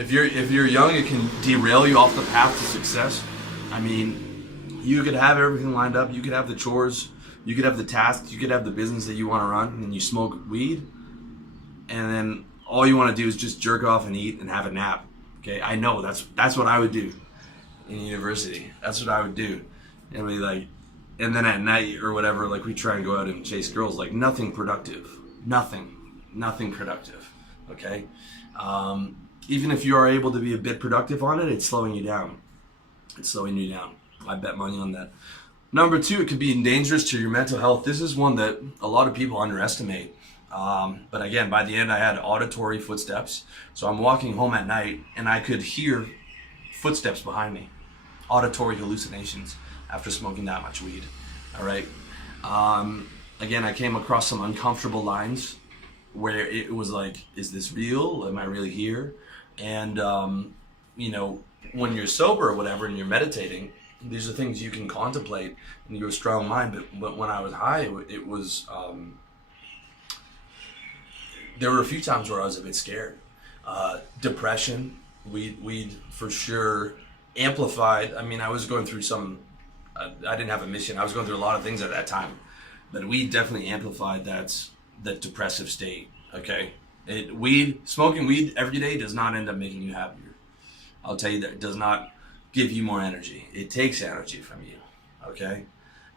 If you're young, it can derail you off the path to success. I mean, you could have everything lined up. You could have the chores. You could have the tasks. You could have the business that you want to run, and you smoke weed, and then all you want to do is just jerk off and eat and have a nap. Okay, I know that's what I would do in university. That's what I would do. I mean, like, and then at night or whatever, like, we try and go out and chase girls. Like, nothing productive. Nothing productive. Okay. Even if you are able to be a bit productive on it, it's slowing you down. I bet money on that. Number two, it could be dangerous to your mental health. This is one that a lot of people underestimate. But again, by the end, I had auditory footsteps. So I'm walking home at night and I could hear footsteps behind me. Auditory hallucinations after smoking that much weed. All right. Again, I came across some uncomfortable lines where it was like, is this real? Am I really here? And, when you're sober or whatever and you're meditating, these are things you can contemplate and you're a strong mind. But when I was high, it was, there were a few times where I was a bit scared. Depression, weed for sure amplified. I mean, I was going through I didn't have a mission. I was going through a lot of things at that time, but weed definitely amplified that depressive state. Okay, smoking weed every day does not end up making you happier. I'll tell you that it does not give you more energy. It takes energy from you. Okay,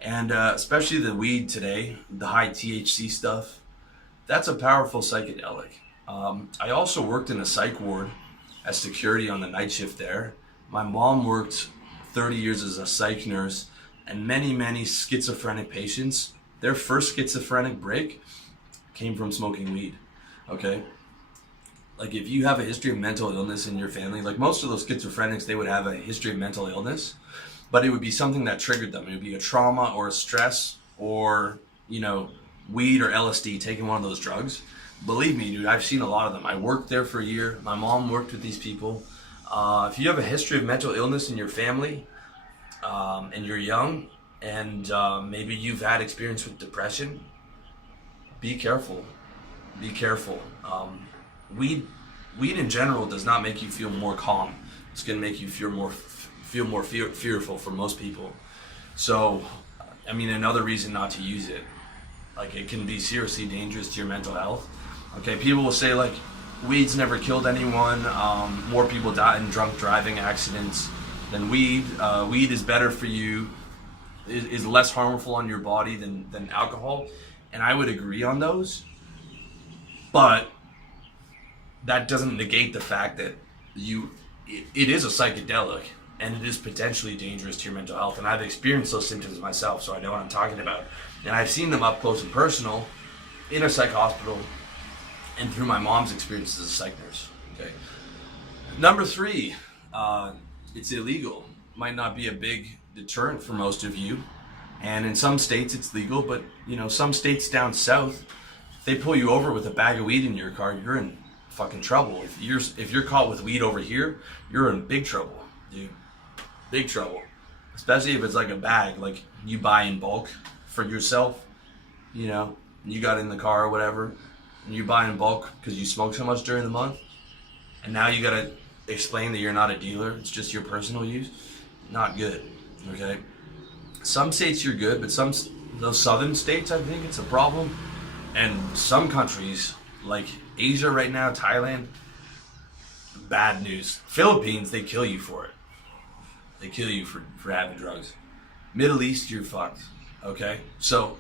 and especially the weed today, the high THC stuff. That's a powerful psychedelic. I also worked in a psych ward as security on the night shift there. My mom worked 30 years as a psych nurse, and many schizophrenic patients, their first schizophrenic break came from smoking weed. Okay? Like, if you have a history of mental illness in your family, like most of those schizophrenics, they would have a history of mental illness, but it would be something that triggered them. It would be a trauma or a stress or, weed or LSD, taking one of those drugs. Believe me, dude, I've seen a lot of them. I worked there for a year. My mom worked with these people. If you have a history of mental illness in your family, and you're young, and maybe you've had experience with depression, be careful. Be careful. Weed in general does not make you feel more calm. It's going to make you feel more fearful for most people. So, I mean, another reason not to use it. Like, it can be seriously dangerous to your mental health. Okay, people will say, like, weed's never killed anyone. More people die in drunk driving accidents than weed. Weed is better for you, is less harmful on your body than alcohol. And I would agree on those. But that doesn't negate the fact that it is a psychedelic and it is potentially dangerous to your mental health. And I've experienced those symptoms myself, so I know what I'm talking about. And I've seen them up close and personal in a psych hospital and through my mom's experiences as a psych nurse. Okay. Number three, it's illegal. Might not be a big deterrent for most of you. And in some states it's legal, but some states down south, if they pull you over with a bag of weed in your car, you're in fucking trouble. If you're caught with weed over here, you're in big trouble, dude. Big trouble. Especially if it's like a bag, like you buy in bulk for yourself, you got in the car or whatever, and you buy in bulk because you smoke so much during the month, and now you gotta explain that you're not a dealer, it's just your personal use. Not good. Okay. Some states you're good, but those southern states, I think it's a problem. And some countries, like Asia right now, Thailand, bad news. Philippines, they kill you for it. They kill you for having drugs. Middle East, you're fucked. Okay? So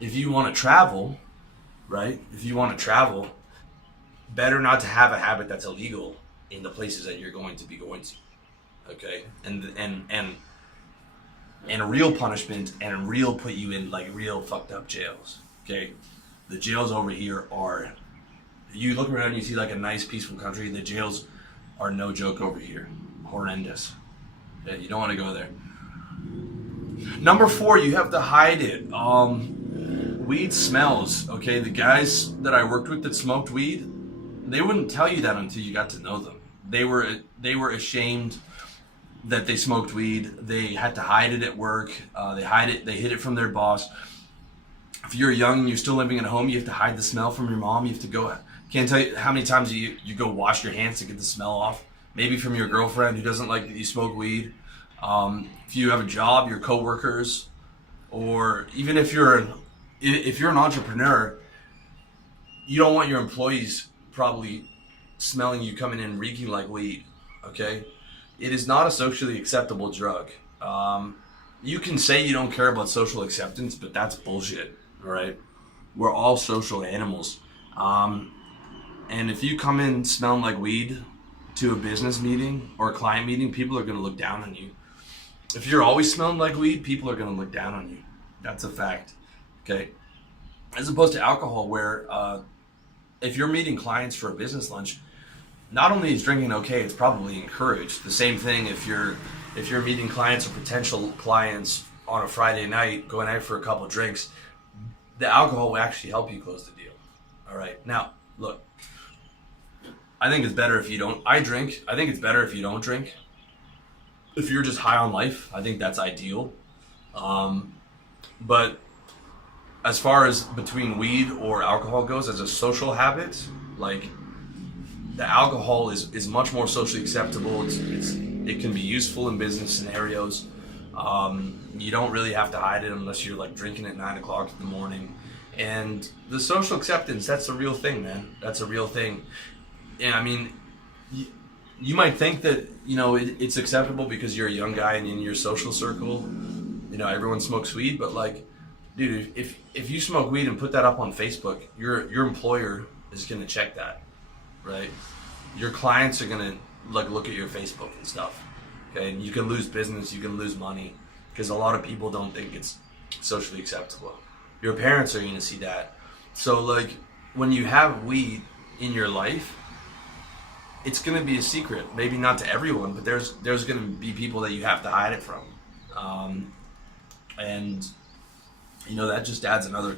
if you want to travel, right? If you want to travel, better not to have a habit that's illegal in the places that you're going to be going to. Okay? And a real punishment and a real put you in like real fucked up jails. Okay? The jails over here are, you look around and you see like a nice peaceful country, the jails are no joke over here. Horrendous. Okay? You don't want to go there. Number 4, you have to hide it. Weed smells. Okay? The guys that I worked with that smoked weed, they wouldn't tell you that until you got to know them. They were ashamed that they smoked weed. They had to hide it at work. They hid it from their boss. If you're young and you're still living at home, you have to hide the smell from your mom. You can't Can't tell you how many times you go wash your hands to get the smell off. Maybe from your girlfriend who doesn't like that you smoke weed. If you have a job, your coworkers, or even if you're an entrepreneur, you don't want your employees probably smelling you coming in reeking like weed. Okay, it is not a socially acceptable drug. You can say you don't care about social acceptance, but that's bullshit. All right, we're all social animals. And if you come in smelling like weed to a business meeting or a client meeting, people are going to look down on you. If you're always smelling like weed, people are going to look down on you. That's a fact. Okay. As opposed to alcohol, where if you're meeting clients for a business lunch, not only is drinking okay, it's probably encouraged. The same thing if you're meeting clients or potential clients on a Friday night, going out for a couple drinks, the alcohol will actually help you close the deal. All right. Now, look, I think it's better if you don't. I drink. I think it's better if you don't drink. If you're just high on life, I think that's ideal. But as far as between weed or alcohol goes, as a social habit, like the alcohol is much more socially acceptable. It can be useful in business scenarios. You don't really have to hide it unless you're like drinking at 9 o'clock in the morning. And the social acceptance, that's a real thing, man. That's a real thing. And I mean, you might think that, it's acceptable because you're a young guy and in your social circle, everyone smokes weed, but like, dude, if you smoke weed and put that up on Facebook, your employer is going to check that, right? Your clients are going to like look at your Facebook and stuff. Okay, and you can lose business, you can lose money because a lot of people don't think it's socially acceptable. Your parents are going to see that. So like when you have weed in your life, it's going to be a secret. Maybe not to everyone, but there's going to be people that you have to hide it from. And that just adds another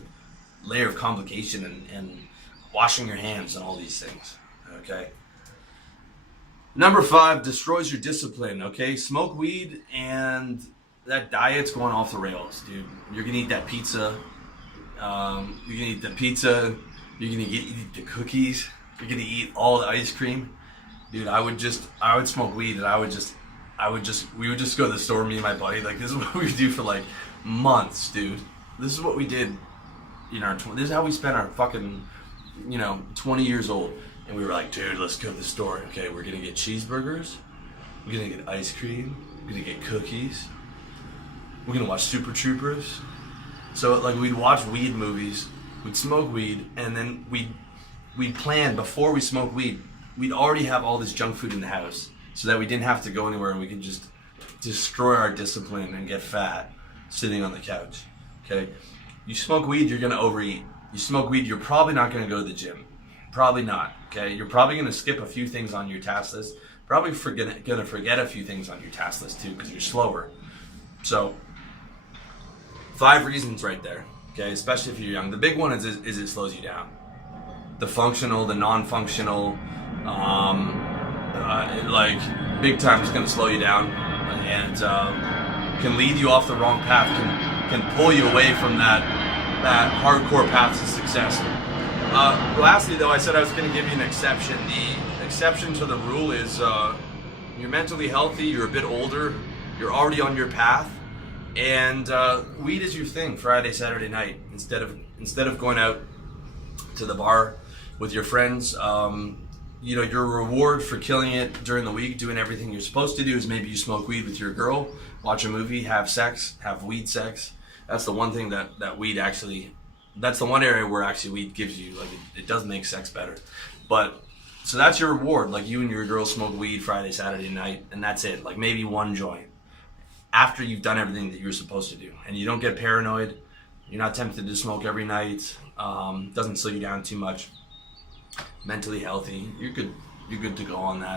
layer of complication and washing your hands and all these things. Okay. Number 5, destroys your discipline. Okay, smoke weed and that diet's going off the rails, dude. You're gonna eat that pizza. You're gonna eat the pizza. You're gonna eat the cookies. You're gonna eat all the ice cream, dude. I would smoke weed and we would just go to the store, me and my buddy. Like this is what we would do for like months, dude. This is what we did in our. This is how we spent our fucking, 20 years old. And we were like, dude, let's go to the store. Okay, we're gonna get cheeseburgers. We're gonna get ice cream. We're gonna get cookies. We're gonna watch Super Troopers. So like we'd watch weed movies, we'd smoke weed, and then we'd plan before we smoke weed. We'd already have all this junk food in the house, so that we didn't have to go anywhere and we could just destroy our discipline and get fat sitting on the couch. Okay, you smoke weed, you're gonna overeat. You smoke weed, you're probably not gonna go to the gym. Probably not. Okay, you're probably gonna skip a few things on your task list. Probably gonna forget a few things on your task list too, because you're slower. So, 5 reasons right there. Okay, especially if you're young. The big one is it slows you down. The functional, the non-functional, like big time is gonna slow you down and can lead you off the wrong path. Can pull you away from that hardcore path to success. Lastly, though, I said I was going to give you an exception. The exception to the rule is you're mentally healthy, you're a bit older, you're already on your path, and weed is your thing Friday, Saturday night. Instead of going out to the bar with your friends, your reward for killing it during the week, doing everything you're supposed to do, is maybe you smoke weed with your girl, watch a movie, have sex, have weed sex. That's the one thing that weed actually. That's the one area where actually weed gives you, like, it does make sex better. But, so that's your reward. Like, you and your girl smoke weed Friday, Saturday night, and that's it. Like, maybe one joint. After you've done everything that you're supposed to do. And you don't get paranoid. You're not tempted to smoke every night. Doesn't slow you down too much. Mentally healthy. You're good to go on that.